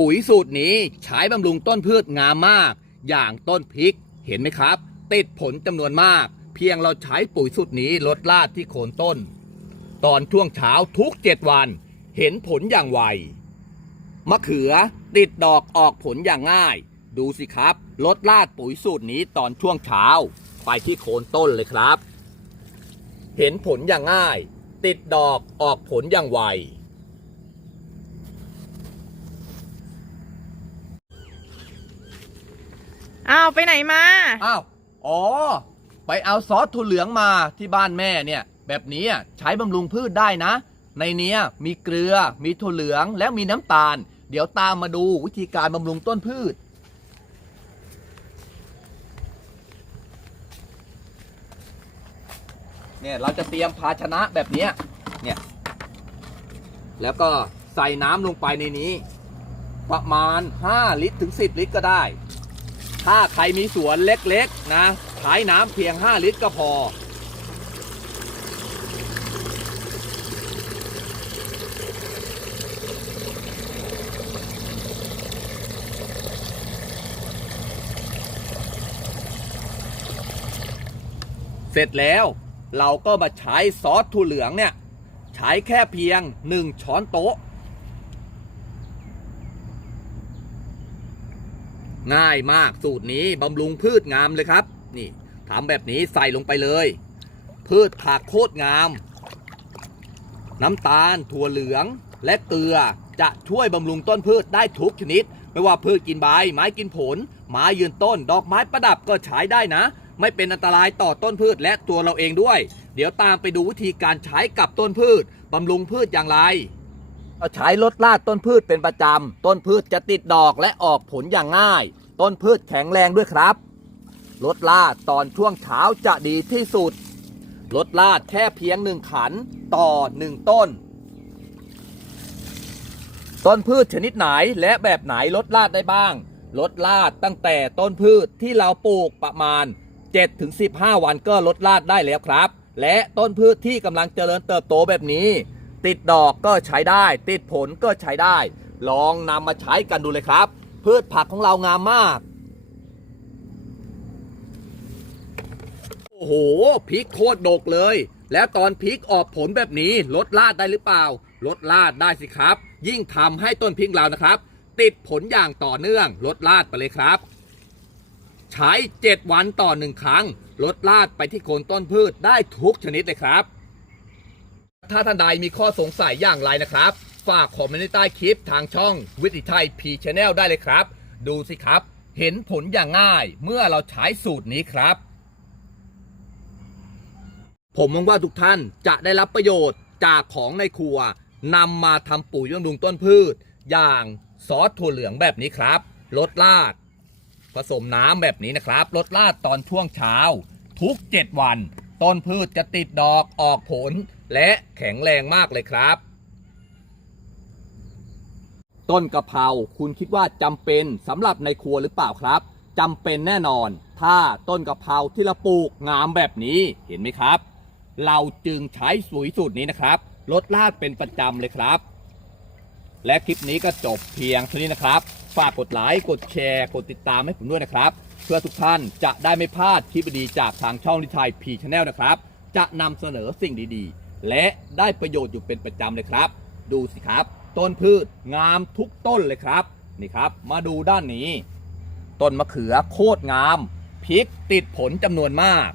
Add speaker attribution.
Speaker 1: ปุ๋ยสูตรนี้ใช้บำรุงต้นพืชงามมาก อย่างต้นพริกเห็นไหมครับ ติดผลจำนวนมาก เพียงเราใช้ปุ๋ยสูตรนี้ลดลาดที่โคนต้น ตอนช่วงเช้าทุกเจ็ดวัน เห็นผลอย่างไวมะเขือติดดอกออกผลอย่างง่าย ดูสิครับลดลาดปุ๋ยสูตรนี้ตอนช่วงเช้า ไปที่โคนต้นเลยครับ เห็นผลอย่างง่าย ติดดอกออกผลอย่างไว
Speaker 2: อ้าวไปไหนมา
Speaker 1: อ้าว อ๋อ ไปเอาซอสถั่วเหลืองมาที่บ้านแม่เนี่ย แบบนี้อะใช้บำรุงพืชได้นะ ในเนี้ยมีเกลือ มีถั่วเหลือง และมีน้ำตาล เดี๋ยวตามมาดูวิธีการบำรุงต้นพืช เนี่ยเราจะเตรียมภาชนะแบบเนี้ยเนี่ย แล้วก็ใส่น้ำลงไปในนี้ ประมาณ 5 ลิตรถึง 10 ลิตรก็ได้ ถ้าใครมีสวนเล็กๆนะใช้น้ำเพียง 5 ลิตรก็พอ เสร็จแล้วเราก็มาใช้ซอสถั่วเหลืองเนี่ย ใช้แค่เพียง 1 ช้อนโต๊ะ ง่ายมากสูตรนี้บำรุงพืชงามเลยครับ นี่ทำแบบนี้ใส่ลงไปเลย พืชผักโคตรงาม น้ำตาล ถั่วเหลือง และเกลือจะช่วยบำรุงต้นพืชได้ทุกชนิด ไม่ว่าพืชกินใบ ไม้กินผล ไม้ยืนต้น ดอกไม้ประดับก็ใช้ได้นะ ไม่เป็นอันตรายต่อต้นพืชและตัวเราเองด้วย เดี๋ยวตามไปดูวิธีการใช้กับต้นพืชบำรุงพืชอย่างไร ใช้ลดลาดต้นพืชเป็นประจำ ต้นพืชจะติดดอกและออกผลอย่างง่าย ต้นพืชแข็งแรงด้วยครับลดลาดตอนช่วงเช้าจะดีที่สุดลดลาดแค่เพียงหนึ่งขันต่อหนึ่งต้น ต้นพืชชนิดไหนและแบบไหนลดลาดได้บ้างลดลาดตั้งแต่ต้นพืชที่เราปลูกประมาณ 7-15 วันก็ลดลาดได้แล้วครับ และต้นพืชที่กำลังเจริญเติบโตแบบนี้ ติดดอกก็ใช้ได้ ติดผลก็ใช้ได้ ลองนำมาใช้กันดูเลยครับ พืชผักของเรางามมาก โอ้โหพริกโคตรดกเลย แล้วตอนพริกออกผลแบบนี้ลดลาดได้หรือเปล่าลดลาดได้สิครับ ยิ่งทำให้ต้นพริกเรานะครับ ติดผลอย่างต่อเนื่องลดลาดไปเลยครับ ใช้ 7 วันต่อหนึ่งครั้งลดลาดไปที่โคนต้นพืชได้ทุกชนิดเลยครับ ถ้าท่านใดมีข้อสงสัยอย่างไรนะครับ ฝากคอมเมนต์ใต้คลิปทางช่องวิถีไทยพีชแนลได้เลยครับ ดูสิครับ เห็นผลอย่างง่ายเมื่อเราใช้สูตรนี้ครับ ผมมองว่าทุกท่านจะได้รับประโยชน์จากของในครัวนำมาทำปุ๋ยบำรุงต้นพืช อย่างซอสถั่วเหลืองแบบนี้ครับลดลาด ผสมน้ำแบบนี้นะครับลดลาดตอนช่วงเช้า ทุก 7 วัน ต้นพืชจะติดดอกออกผล และแข็งแรงมากเลยครับ ต้นกะเพราคุณคิดว่าจำเป็นสำหรับในครัวหรือเปล่าครับจำเป็นแน่นอน ถ้าต้นกะเพราที่เราปลูกงามแบบนี้เห็นไหมครับ เราจึงใช้สุยสูตรนี้นะครับลดลาดเป็นประจำเลยครับ และคลิปนี้ก็จบเพียงเท่านี้นะครับ ฝากกดไลค์กดแชร์กดติดตามให้ผมด้วยนะครับ เพื่อทุกท่านจะได้ไม่พลาดคลิปดีจากทางช่องนิทายพีชแนลนะครับ จะนำเสนอสิ่งดีๆ และได้ประโยชน์อยู่เป็นประจำเลยครับ ดูสิครับ ต้นพืชงามทุกต้นเลยครับนี่ครับ มาดูด้านนี้ ต้นมะเขือโคตรงามพริกติดผลจำนวนมาก